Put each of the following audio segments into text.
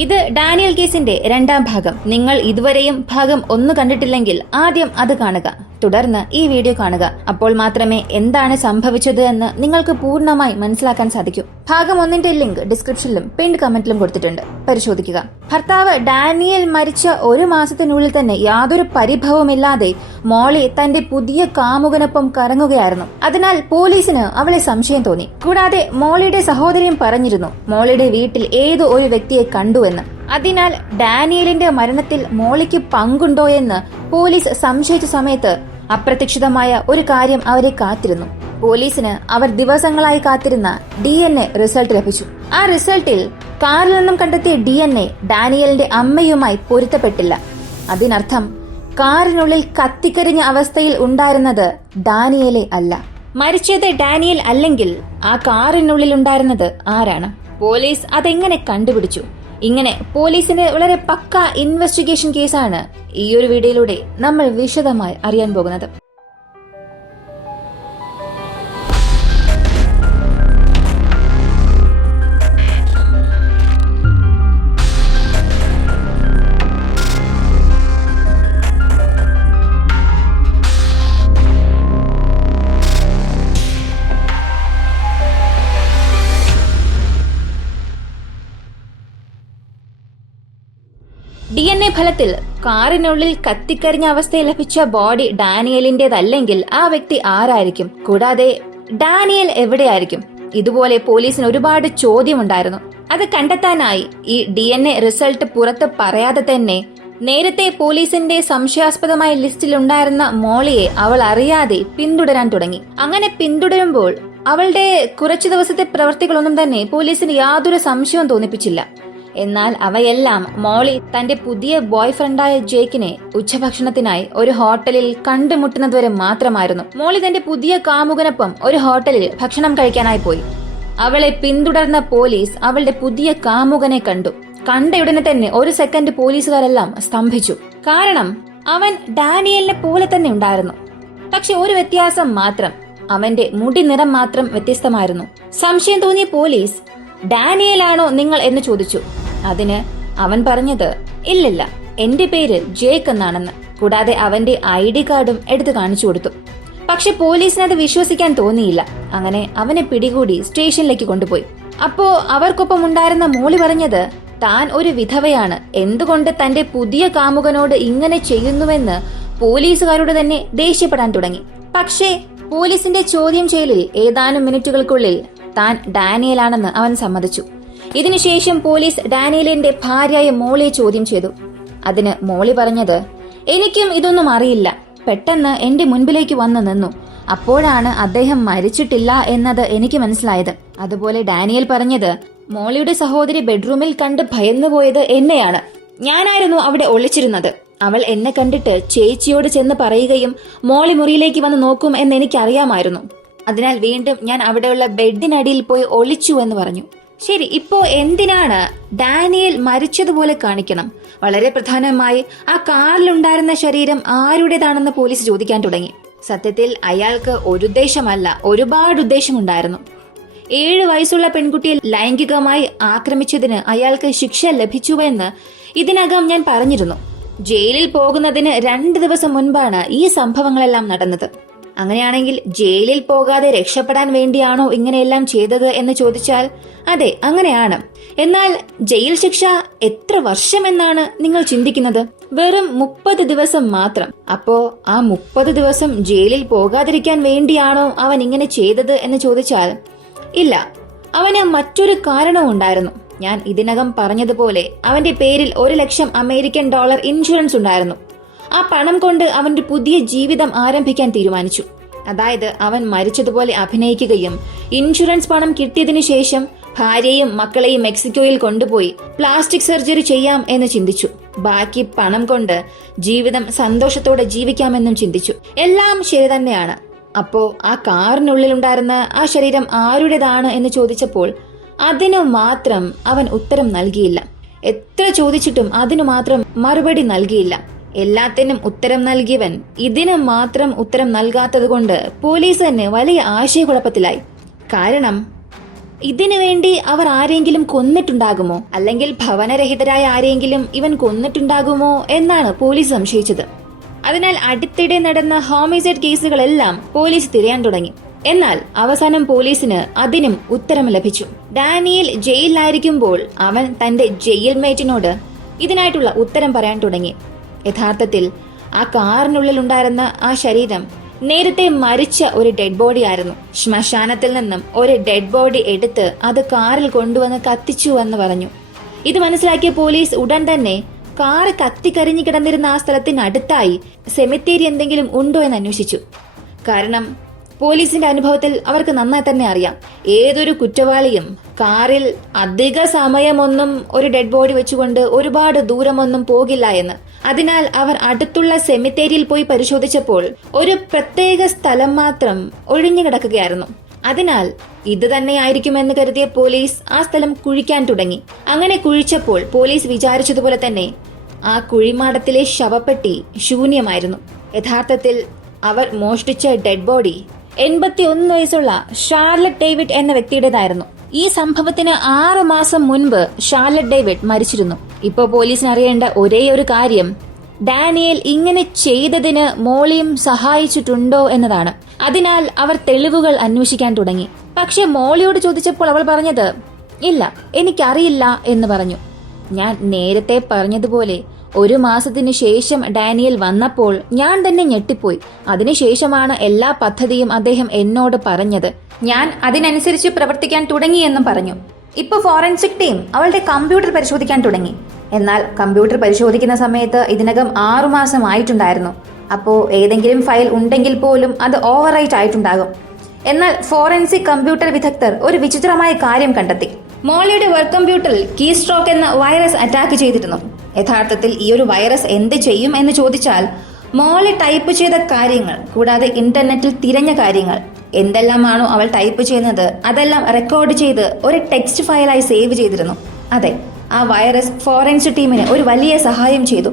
ഇത് ഡാനിയൽ കേസിന്റെ രണ്ടാം ഭാഗം. നിങ്ങൾ ഇതുവരെയും ഭാഗം 1 കണ്ടിട്ടില്ലെങ്കിൽ ആദ്യം അത് കാണുക, തുടർന്ന് ഈ വീഡിയോ കാണുക. അപ്പോൾ മാത്രമേ എന്താണ് സംഭവിച്ചത് എന്ന് നിങ്ങൾക്ക് പൂർണ്ണമായി മനസ്സിലാക്കാൻ സാധിക്കൂ. ഭാഗം 1ന്റെ ലിങ്ക് ഡിസ്ക്രിപ്ഷനിലും പിൻഡ് കമന്റിലും കൊടുത്തിട്ടുണ്ട്, പരിശോധിക്കുക. ഭർത്താവ് ഡാനിയൽ മരിച്ച 1 മാസത്തിനുള്ളിൽ തന്നെ യാതൊരു പരിഭവമില്ലാതെ മോളി തന്റെ പുതിയ കാമുകനൊപ്പം കറങ്ങുകയായിരുന്നു. അതിനാൽ പോലീസിന് അവളെ സംശയം തോന്നി. കൂടാതെ മോളിയുടെ സഹോദരിയും പറഞ്ഞിരുന്നു മോളിയുടെ വീട്ടിൽ ഏതോ ഒരു വ്യക്തിയെ കണ്ടുവെന്ന്. അതിനാൽ ഡാനിയലിന്റെ മരണത്തിൽ മോളിക്ക് പങ്കുണ്ടോ എന്ന് പോലീസ് സംശയിച്ച സമയത്ത് അപ്രതീക്ഷിതമായ ഒരു കാര്യം അവരെ കാത്തിരുന്നു. പോലീസിന് അവർ ദിവസങ്ങളായി കാത്തിരുന്ന DNA റിസൾട്ട് ലഭിച്ചു. ആ റിസൾട്ടിൽ കാറിൽ നിന്നും കണ്ടെത്തിയ DNA ഡാനിയലിന്റെ അമ്മയുമായി പൊരുത്തപ്പെട്ടില്ല. അതിനർത്ഥം കാറിനുള്ളിൽ കത്തിക്കരിഞ്ഞ അവസ്ഥയിൽ ഉണ്ടായിരുന്നത് ഡാനിയലെ അല്ല. മരിച്ചത് ഡാനിയൽ അല്ലെങ്കിൽ ആ കാറിനുള്ളിൽ ഉണ്ടായിരുന്നത് ആരാണ്? പോലീസ് അതെങ്ങനെ കണ്ടുപിടിച്ചു? ഇങ്ങനെ പോലീസിന്റെ വളരെ പക്ക ഇൻവെസ്റ്റിഗേഷൻ കേസാണ് ഈ ഒരു വീഡിയോയിലൂടെ നമ്മൾ വിശദമായി അറിയാൻ പോകുന്നത്. DNA ഫലത്തിൽ കാറിനുള്ളിൽ കത്തിക്കരിഞ്ഞ അവസ്ഥയിൽ ലഭിച്ച ബോഡി ഡാനിയലിന്റേതല്ലെങ്കിൽ ആ വ്യക്തി ആരായിരിക്കും? കൂടാതെ ഡാനിയൽ എവിടെയായിരിക്കും? ഇതുപോലെ പോലീസിന് ഒരുപാട് ചോദ്യമുണ്ടായിരുന്നു. അത് കണ്ടെത്താനായി ഈ DNA റിസൾട്ട് പുറത്ത് പറയാതെ തന്നെ നേരത്തെ പോലീസിന്റെ സംശയാസ്പദമായ ലിസ്റ്റിൽ ഉണ്ടായിരുന്ന മോളിയെ അവൾ അറിയാതെ പിന്തുടരാൻ തുടങ്ങി. അങ്ങനെ പിന്തുടരുമ്പോൾ അവളുടെ കുറച്ചു ദിവസത്തെ പ്രവൃത്തികളൊന്നും തന്നെ പോലീസിന് യാതൊരു സംശയവും തോന്നിപ്പിച്ചില്ല. എന്നാൽ അവയെല്ലാം മോളി തന്റെ പുതിയ ബോയ് ഫ്രണ്ടായ ജേക്കിനെ ഉച്ചഭക്ഷണത്തിനായി ഒരു ഹോട്ടലിൽ കണ്ടുമുട്ടുന്നതുവരെ മാത്രമായിരുന്നു. മോളി തന്റെ പുതിയ കാമുകനൊപ്പം ഒരു ഹോട്ടലിൽ ഭക്ഷണം കഴിക്കാനായി പോയി. അവളെ പിന്തുടർന്ന പോലീസ് അവളുടെ പുതിയ കാമുകനെ കണ്ടു. കണ്ടയുടനെ തന്നെ 1 സെക്കൻഡ് പോലീസുകാരെല്ലാം സ്തംഭിച്ചു. കാരണം അവൻ ഡാനിയലിനെ പോലെ തന്നെ ഉണ്ടായിരുന്നു. പക്ഷെ ഒരു വ്യത്യാസം മാത്രം, അവന്റെ മുടി നിറം മാത്രം വ്യത്യസ്തമായിരുന്നു. സംശയം തോന്നിയ പോലീസ് ഡാനിയലാണോ നിങ്ങൾ എന്ന് ചോദിച്ചു. അതിന് അവൻ പറഞ്ഞത് ഇല്ലില്ല, എന്റെ പേര് ജേക്ക് എന്നാണെന്ന്. കൂടാതെ അവന്റെ ID കാർഡും എടുത്തു കാണിച്ചു കൊടുത്തു. പക്ഷെ പോലീസിന് അത് വിശ്വസിക്കാൻ തോന്നിയില്ല. അങ്ങനെ അവനെ പിടികൂടി സ്റ്റേഷനിലേക്ക് കൊണ്ടുപോയി. അപ്പോ അവർക്കൊപ്പം ഉണ്ടായിരുന്ന മോളി പറഞ്ഞത് താൻ ഒരു വിധവയാണ്, എന്തുകൊണ്ട് തന്റെ പുതിയ കാമുകനോട് ഇങ്ങനെ ചെയ്യുന്നുവെന്ന് പോലീസുകാരോട് തന്നെ ദേഷ്യപ്പെടാൻ തുടങ്ങി. പക്ഷേ പോലീസിന്റെ ചോദ്യം ചെയ്യലിൽ ഏതാനും മിനിറ്റുകൾക്കുള്ളിൽ താൻ ഡാനിയലാണെന്ന് അവൻ സമ്മതിച്ചു. ഇതിനുശേഷം പോലീസ് ഡാനിയലിന്റെ ഭാര്യയായ മോളിയെ ചോദ്യം ചെയ്തു. അതിന് മോളി പറഞ്ഞത് എനിക്കും ഇതൊന്നും അറിയില്ല, പെട്ടെന്ന് എന്റെ മുൻപിലേക്ക് വന്നു നിന്നു, അപ്പോഴാണ് അദ്ദേഹം മരിച്ചിട്ടില്ല എന്നത് എനിക്ക് മനസ്സിലായത്. അതുപോലെ ഡാനിയൽ പറഞ്ഞത് മോളിയുടെ സഹോദരി ബെഡ്റൂമിൽ കണ്ട് ഭയന്നുപോയത് എന്നെയാണ്, ഞാനായിരുന്നു അവിടെ ഒളിച്ചിരുന്നത്. അവൾ എന്നെ കണ്ടിട്ട് ചേച്ചിയോട് ചെന്ന് പറയുകയും മോളി മുറിയിലേക്ക് വന്ന് നോക്കും എന്ന് എനിക്കറിയാമായിരുന്നു. അതിനാൽ വീണ്ടും ഞാൻ അവിടെയുള്ള ബെഡിനടിയിൽ പോയി ഒളിച്ചു എന്ന് പറഞ്ഞു. ശരി, ഇപ്പോ എന്തിനാണ് ഡാനിയൽ മരിച്ചതുപോലെ കാണിക്കണം? വളരെ പ്രധാനമായി ആ കാറിലുണ്ടായിരുന്ന ശരീരം ആരുടേതാണെന്ന് പോലീസ് ചോദിക്കാൻ തുടങ്ങി. സത്യത്തിൽ അയാൾക്ക് ഒരു ഉദ്ദേശമല്ല, ഒരുപാട് ഉദ്ദേശമുണ്ടായിരുന്നു. 7 വയസ്സുള്ള പെൺകുട്ടിയെ ലൈംഗികമായി ആക്രമിച്ചതിന് അയാൾക്ക് ശിക്ഷ ലഭിച്ചുവെന്ന് ഇതിനകം ഞാൻ പറഞ്ഞിരുന്നു. ജയിലിൽ പോകുന്നതിന് 2 ദിവസം മുൻപാണ് ഈ സംഭവങ്ങളെല്ലാം നടന്നത്. അങ്ങനെയാണെങ്കിൽ ജയിലിൽ പോകാതെ രക്ഷപ്പെടാൻ വേണ്ടിയാണോ ഇങ്ങനെയെല്ലാം ചെയ്തത് എന്ന് ചോദിച്ചാൽ അതെ, അങ്ങനെയാണ്. എന്നാൽ ജയിൽ ശിക്ഷ എത്ര വർഷമെന്നാണ് നിങ്ങൾ ചിന്തിക്കുന്നത്? വെറും 30 ദിവസം മാത്രം. അപ്പോ ആ 30 ദിവസം ജയിലിൽ പോകാതിരിക്കാൻ വേണ്ടിയാണോ അവൻ ഇങ്ങനെ ചെയ്തത് എന്ന് ചോദിച്ചാൽ ഇല്ല, അവന് മറ്റൊരു കാരണവും ഉണ്ടായിരുന്നു. ഞാൻ ഇതിനകം പറഞ്ഞതുപോലെ അവന്റെ പേരിൽ $1,00,000 അമേരിക്കൻ ഡോളർ ഇൻഷുറൻസ് ഉണ്ടായിരുന്നു. ആ പണം കൊണ്ട് അവന്റെ പുതിയ ജീവിതം ആരംഭിക്കാൻ തീരുമാനിച്ചു. അതായത് അവൻ മരിച്ചതുപോലെ അഭിനയിക്കുകയും ഇൻഷുറൻസ് പണം കിട്ടിയതിനു ശേഷം ഭാര്യയും മക്കളെയും മെക്സിക്കോയിൽ കൊണ്ടുപോയി പ്ലാസ്റ്റിക് സർജറി ചെയ്യാം എന്ന് ചിന്തിച്ചു. ബാക്കി പണം കൊണ്ട് ജീവിതം സന്തോഷത്തോടെ ജീവിക്കാമെന്നും ചിന്തിച്ചു. എല്ലാം ശരി തന്നെയാണ്. അപ്പോ ആ കാറിനുള്ളിലുണ്ടായിരുന്ന ആ ശരീരം ആരുടേതാണ് എന്ന് ചോദിച്ചപ്പോൾ അതിനു മാത്രം അവൻ ഉത്തരം നൽകിയില്ല. എത്ര ചോദിച്ചിട്ടും അതിനു മാത്രം മറുപടി നൽകിയില്ല. എല്ലാത്തിനും ഉത്തരം നൽകിയവൻ ഇതിന് മാത്രം ഉത്തരം നൽകാത്തതുകൊണ്ട് പോലീസ് തന്നെ വലിയ ആശയക്കുഴപ്പത്തിലായി. കാരണം ഇതിനു വേണ്ടി അവർ ആരെങ്കിലും കൊന്നിട്ടുണ്ടാകുമോ, അല്ലെങ്കിൽ ഭവനരഹിതരായ ആരെങ്കിലും ഇവൻ കൊന്നിട്ടുണ്ടാകുമോ എന്നാണ് പോലീസ് സംശയിച്ചത്. അതിനാൽ അടുത്തിടെ നടന്ന ഹോമിസൈഡ് കേസുകളെല്ലാം പോലീസ് തിരയാൻ തുടങ്ങി. എന്നാൽ അവസാനം പോലീസിന് അതിനും ഉത്തരം ലഭിച്ചു. ഡാനിയൽ ജയിലിലായിരിക്കുമ്പോൾ അവൻ തന്റെ ജയിൽ മേറ്റിനോട് ഇതിനായിട്ടുള്ള ഉത്തരം പറയാൻ തുടങ്ങി. യഥാർത്ഥത്തിൽ ആ കാറിനുള്ളിൽ ഉണ്ടായിരുന്ന ആ ശരീരം നേരത്തെ മരിച്ച ഒരു ഡെഡ് ബോഡി ആയിരുന്നു. ശ്മശാനത്തിൽ നിന്നും ഒരു ഡെഡ് ബോഡി എടുത്ത് അത് കാറിൽ കൊണ്ടുവന്ന് കത്തിച്ചു എന്ന് പറഞ്ഞു. ഇത് മനസ്സിലാക്കിയ പോലീസ് ഉടൻ തന്നെ കാറ് കത്തിക്കരിഞ്ഞു കിടന്നിരുന്ന ആ സ്ഥലത്തിനടുത്തായി സെമിത്തേരി എന്തെങ്കിലും ഉണ്ടോ എന്ന് അന്വേഷിച്ചു. കാരണം പോലീസിന്റെ അനുഭവത്തിൽ അവർക്ക് നന്നായി തന്നെ അറിയാം, ഏതൊരു കുറ്റവാളിയും കാറിൽ അധിക സമയമൊന്നും ഒരു ഡെഡ് ബോഡി വെച്ചുകൊണ്ട് ഒരുപാട് ദൂരമൊന്നും പോകില്ല എന്ന്. അതിനാൽ അവർ അടുത്തുള്ള സെമിത്തേരിയിൽ പോയി പരിശോധിച്ചപ്പോൾ ഒരു പ്രത്യേക സ്ഥലം മാത്രം ഒഴിഞ്ഞു കിടക്കുകയായിരുന്നു. അതിനാൽ ഇത് തന്നെയായിരിക്കുമെന്ന് കരുതിയ പോലീസ് ആ സ്ഥലം കുഴിക്കാൻ തുടങ്ങി. അങ്ങനെ കുഴിച്ചപ്പോൾ പോലീസ് വിചാരിച്ചതുപോലെ തന്നെ ആ കുഴിമാടത്തിലെ ശവപ്പെട്ടി ശൂന്യമായിരുന്നു. യഥാർത്ഥത്തിൽ അവർ മോഷ്ടിച്ച ഡെഡ് ബോഡി 81 വയസ്സുള്ള ഷാർലറ്റ് ഡേവിഡ് എന്ന വ്യക്തിയുടേതായിരുന്നു. ഈ സംഭവത്തിന് 6 മാസം മുൻപ് ഷാർലറ്റ് ഡേവിഡ് മരിച്ചിരുന്നു. ഇപ്പോൾ പോലീസിന് അറിയേണ്ട ഒരേ ഒരു കാര്യം ഡാനിയൽ ഇങ്ങനെ ചെയ്തതിന് മോളിയും സഹായിച്ചിട്ടുണ്ടോ എന്നതാണ്. അതിനാൽ അവർ തെളിവുകൾ അന്വേഷിക്കാൻ തുടങ്ങി. പക്ഷെ മോളിയോട് ചോദിച്ചപ്പോൾ അവൾ പറഞ്ഞത് ഇല്ല, എനിക്കറിയില്ല എന്ന് പറഞ്ഞു. ഞാൻ നേരത്തെ പറഞ്ഞതുപോലെ 1 മാസത്തിന് ശേഷം ഡാനിയൽ വന്നപ്പോൾ ഞാൻ തന്നെ ഞെട്ടിപ്പോയി. അതിനുശേഷമാണ് എല്ലാ പദ്ധതിയും അദ്ദേഹം എന്നോട് പറഞ്ഞത്. ഞാൻ അതിനനുസരിച്ച് പ്രവർത്തിക്കാൻ തുടങ്ങിയെന്നും പറഞ്ഞു. ഇപ്പൊ ഫോറൻസിക് ടീം അവളുടെ കമ്പ്യൂട്ടർ പരിശോധിക്കാൻ തുടങ്ങി. എന്നാൽ കമ്പ്യൂട്ടർ പരിശോധിക്കുന്ന സമയത്ത് ഇതിനകം 6 മാസം ആയിട്ടുണ്ടായിരുന്നു. അപ്പോൾ ഏതെങ്കിലും ഫയൽ ഉണ്ടെങ്കിൽ പോലും അത് ഓവർ റൈറ്റ് ആയിട്ടുണ്ടാകും. എന്നാൽ ഫോറൻസിക് കമ്പ്യൂട്ടർ വിദഗ്ധർ ഒരു വിചിത്രമായ കാര്യം കണ്ടെത്തി. മോളിയുടെ വർക്ക് കമ്പ്യൂട്ടറിൽ കീ സ്ട്രോക്ക് എന്ന വൈറസ് അറ്റാക്ക് ചെയ്തിരുന്നു. യഥാർത്ഥത്തിൽ ഈ ഒരു വൈറസ് എന്ത് ചെയ്യും എന്ന് ചോദിച്ചാൽ, മോളി ടൈപ്പ് ചെയ്ത കാര്യങ്ങൾ കൂടാതെ ഇന്റർനെറ്റിൽ തിരഞ്ഞ കാര്യങ്ങൾ എന്തെല്ലാമാണോ അവൾ ടൈപ്പ് ചെയ്യുന്നത് അതെല്ലാം റെക്കോർഡ് ചെയ്ത് ഒരു ടെക്സ്റ്റ് ഫയലായി സേവ് ചെയ്തിരുന്നു. അതെ, ആ വൈറസ് ഫോറൻസിക് ടീമിന് ഒരു വലിയ സഹായം ചെയ്തു.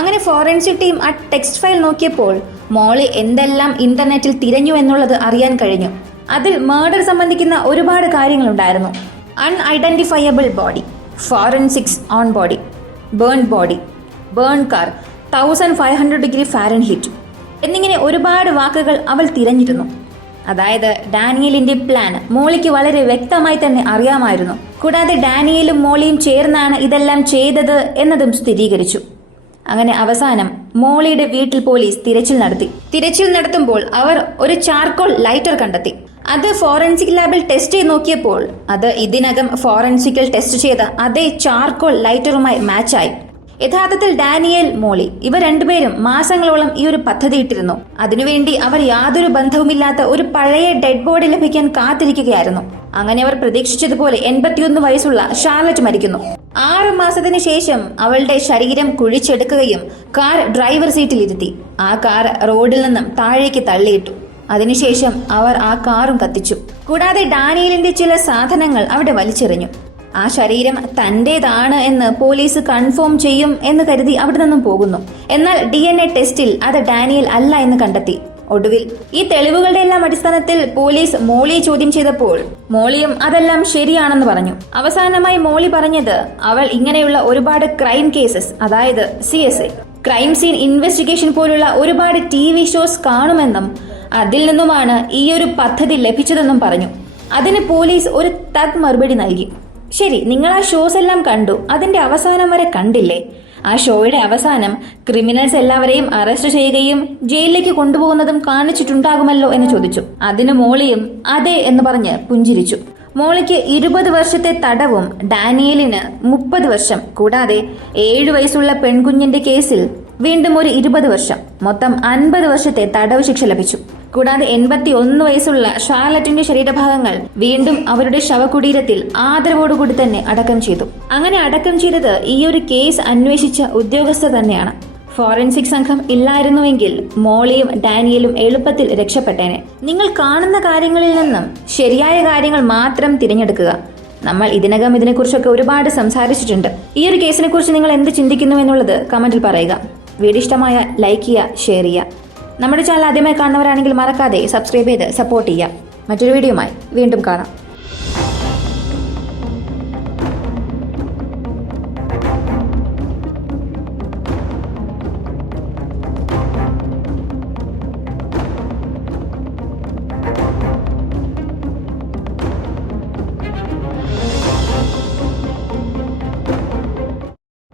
അങ്ങനെ ഫോറൻസിക് ടീം ആ ടെക്സ്റ്റ് ഫയൽ നോക്കിയപ്പോൾ മോളി എന്തെല്ലാം ഇന്റർനെറ്റിൽ തിരഞ്ഞു എന്നുള്ളത് അറിയാൻ കഴിഞ്ഞു. അതിൽ മർഡർ സംബന്ധിക്കുന്ന ഒരുപാട് കാര്യങ്ങളുണ്ടായിരുന്നു. Unidentifiable body, forensics on body, burn body, burn car, 1500 degree Fahrenheit എന്നിങ്ങനെ ഒരുപാട് വാക്കുകൾ അവൾ തിരഞ്ഞിരുന്നു. അതായത് ഡാനിയലിന്റെ പ്ലാൻ മോളിക്ക് വളരെ വ്യക്തമായി തന്നെ അറിയാമായിരുന്നു. കൂടാതെ ഡാനിയലും മോളിയും ചേർന്നാണ് ഇതെല്ലാം ചെയ്തത് എന്നതും സ്ഥിരീകരിച്ചു. അങ്ങനെ അവസാനം മോളിയുടെ വീട്ടിൽ പോലീസ് തിരച്ചിൽ നടത്തി. തിരച്ചിൽ നടത്തുമ്പോൾ അവർ ഒരു ചാർക്കോൾ ലൈറ്റർ കണ്ടെത്തി. അത് ഫോറൻസിക് ലാബിൽ ടെസ്റ്റ് ചെയ്ത് നോക്കിയപ്പോൾ അത് ഇതിനകം ഫോറൻസിക്കിൽ ടെസ്റ്റ് ചെയ്ത അതേ ചാർക്കോൾ ലൈറ്ററുമായി മാച്ചായി. യഥാർത്ഥത്തിൽ ഡാനിയൽ, മോളി ഇവർ രണ്ടുപേരും മാസങ്ങളോളം ഈ ഒരു പദ്ധതി ഇട്ടിരുന്നു. അതിനുവേണ്ടി അവർ യാതൊരു ബന്ധവുമില്ലാത്ത ഒരു പഴയ ഡെഡ് ബോഡി ലഭിക്കാൻ കാത്തിരിക്കുകയായിരുന്നു. അങ്ങനെ അവർ പ്രതീക്ഷിച്ചതുപോലെ 81 വയസ്സുള്ള ഷാർലറ്റ് മരിക്കുന്നു. 6 മാസത്തിന് ശേഷം അവളുടെ ശരീരം കുഴിച്ചെടുക്കുകയും കാർ ഡ്രൈവർ സീറ്റിലിരുത്തി ആ കാർ റോഡിൽ നിന്നും താഴേക്ക് തള്ളിയിട്ടു. അതിനുശേഷം അവർ ആ കാറും കത്തിച്ചു. കൂടാതെ ഡാനിയലിന്റെ ചില സാധനങ്ങൾ അവിടെ വലിച്ചെറിഞ്ഞു. ആ ശരീരം തന്റേതാണ് എന്ന് പോലീസ് കൺഫേം ചെയ്യും എന്ന് കരുതി അവിടെ നിന്നും പോകുന്നു. എന്നാൽ DNA ടെസ്റ്റിൽ അത് ഡാനിയൽ അല്ല എന്ന് കണ്ടെത്തി. ഒടുവിൽ ഈ തെളിവുകളുടെ എല്ലാം അടിസ്ഥാനത്തിൽ പോലീസ് മോളിയെ ചോദ്യം ചെയ്തപ്പോൾ മോളിയും അതെല്ലാം ശരിയാണെന്ന് പറഞ്ഞു. അവസാനമായി മോളി പറഞ്ഞത് അവൾ ഇങ്ങനെയുള്ള ഒരുപാട് ക്രൈം കേസസ്, അതായത് CSI, ക്രൈം സീൻ ഇൻവെസ്റ്റിഗേഷൻ പോലുള്ള ഒരുപാട് TV ഷോസ് കാണുമെന്നും അതിൽ നിന്നുമാണ് ഈ ഒരു പദ്ധതി ലഭിച്ചതെന്നും പറഞ്ഞു. അതിന് പോലീസ് ഒരു തഗ് മറുപടി നൽകി. ശരി, നിങ്ങൾ ആ ഷോസ് എല്ലാം കണ്ടു, അതിന്റെ അവസാനം വരെ കണ്ടില്ലേ? ആ ഷോയുടെ അവസാനം ക്രിമിനൽസ് എല്ലാവരെയും അറസ്റ്റ് ചെയ്യുകയും ജയിലിലേക്ക് കൊണ്ടുപോകുന്നതും കാണിച്ചിട്ടുണ്ടാകുമല്ലോ എന്ന് ചോദിച്ചു. അതിന് മോളിയും അതെ എന്ന് പറഞ്ഞ് പുഞ്ചിരിച്ചു. മോളിക്ക് 20 വർഷത്തെ തടവും ഡാനിയലിന് 30 വർഷം, കൂടാതെ 7 വയസ്സുള്ള പെൺകുഞ്ഞിന്റെ കേസിൽ വീണ്ടും ഒരു 20 വർഷം, മൊത്തം 50 വർഷത്തെ തടവ് ശിക്ഷ ലഭിച്ചു. കൂടാതെ 81 വയസ്സുള്ള ഷാർലറ്റിന്റെ ശരീരഭാഗങ്ങൾ വീണ്ടും അവരുടെ ശവകുടീരത്തിൽ ആദരവോടുകൂടി തന്നെ അടക്കം ചെയ്തു. അങ്ങനെ അടക്കം ചെയ്തത് ഈ ഒരു കേസ് അന്വേഷിച്ച ഉദ്യോഗസ്ഥർ തന്നെയാണ്. ഫോറൻസിക് സംഘം ഇല്ലായിരുന്നുവെങ്കിൽ മോളിയും ഡാനിയലും എളുപ്പത്തിൽ രക്ഷപ്പെട്ടേനെ. നിങ്ങൾ കാണുന്ന കാര്യങ്ങളിൽ നിന്നും ശരിയായ കാര്യങ്ങൾ മാത്രം തിരഞ്ഞെടുക്കുക. നമ്മൾ ഇതിനകം ഇതിനെക്കുറിച്ചൊക്കെ ഒരുപാട് സംസാരിച്ചിട്ടുണ്ട്. ഈ ഒരു കേസിനെ കുറിച്ച് നിങ്ങൾ എന്ത് ചിന്തിക്കുന്നു എന്നുള്ളത് കമന്റിൽ പറയുക. വീഡിയോ ഇഷ്ടമായ ലൈക്ക് ചെയ്യുക, ഷെയർ ചെയ്യുക. നമ്മുടെ ചാനൽ ആദ്യമായി കാണുന്നവരാണെങ്കിൽ മറക്കാതെ സബ്സ്ക്രൈബ് ചെയ്ത് സപ്പോർട്ട് ചെയ്യുക. മറ്റൊരു വീഡിയോയുമായി വീണ്ടും കാണാം.